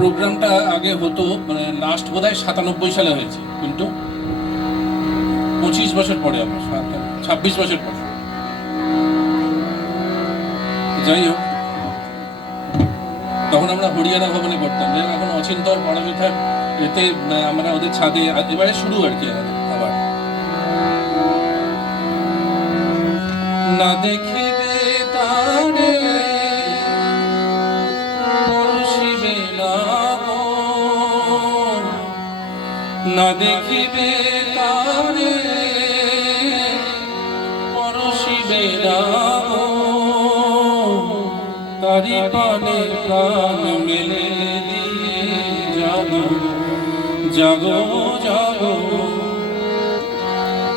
প্রোগ্রামটা আগে হতো, মানে লাস্ট বোধহয় 97 সালে হয়েছে, কিন্তু 25 বছর পরে, আমার 26 বছর পরে। যাই হোক, তখন আমরা হরিয়ানা ভবনে করতাম, এখন অচিন্তর পরামিথার এতে আমরা ওদের ছাদে, এবারে শুরু আর কি আবার। না দেখিবে তারে পরশিবে না, না দেখিবে তারে পরশিবে না, তারি পানে প্রাণ মেলে দিয়ে জাগো জাগো জাগো।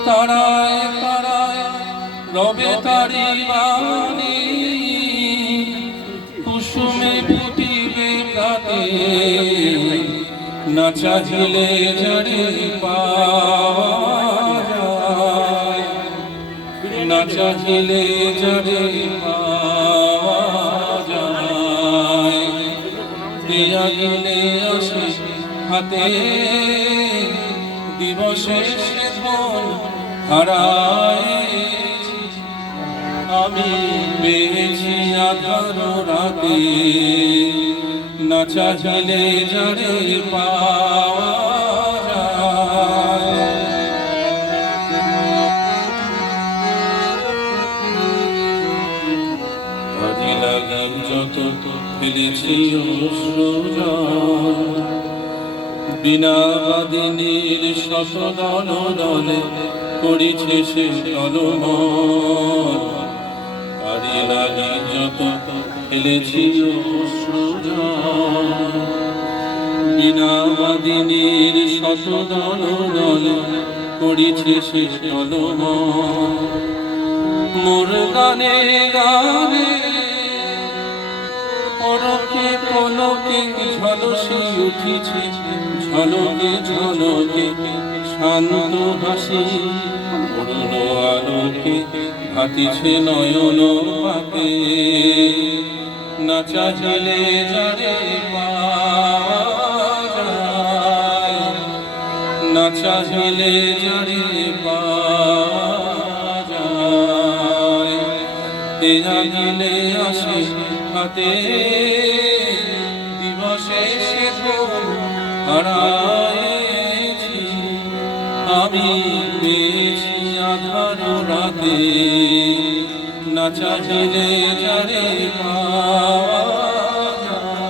তারায় তারায় রবে তারি বাণী, কুসুমে ফুটিবে প্রাণে, না চাহিলে যারে পাওয়া যায়, না চাহিলে যারে পাওয়া যায়। দিয়া গেলে আসে হাতে দিবসে সে ধন হারায়েছি, আমি পেয়েছি আধার রাতে, না চাহিলে যারে পাওয়া যায়। কাজে লাগান যত ফেলেছি অশ্রু জল, বিনা বাদিনীর শতদল দলে করিছে সে টলমল। কাজে লাগি যত ফেলেছি অশ্রু জল, বিনা বাদিনীর শতদল দলে করিছে সে টলমল। মোর গানে গানে পরকে পলকে ঝলসি উঠিছে, ঝলকে ঝলকে শান্ত হাসি, অরুণ আলোকে ভাতিছে নয়ন পাতে, না চাহিলে যারে পাওয়া যায়, না চাহিলে যারে পাওয়া যায়। দেয়া গেলে আসে হাতে দিবসে সে ধন হারায়েছি, আমি পেয়েছি আধার রাতে, না চাহিলে যারে পাওয়া যায়।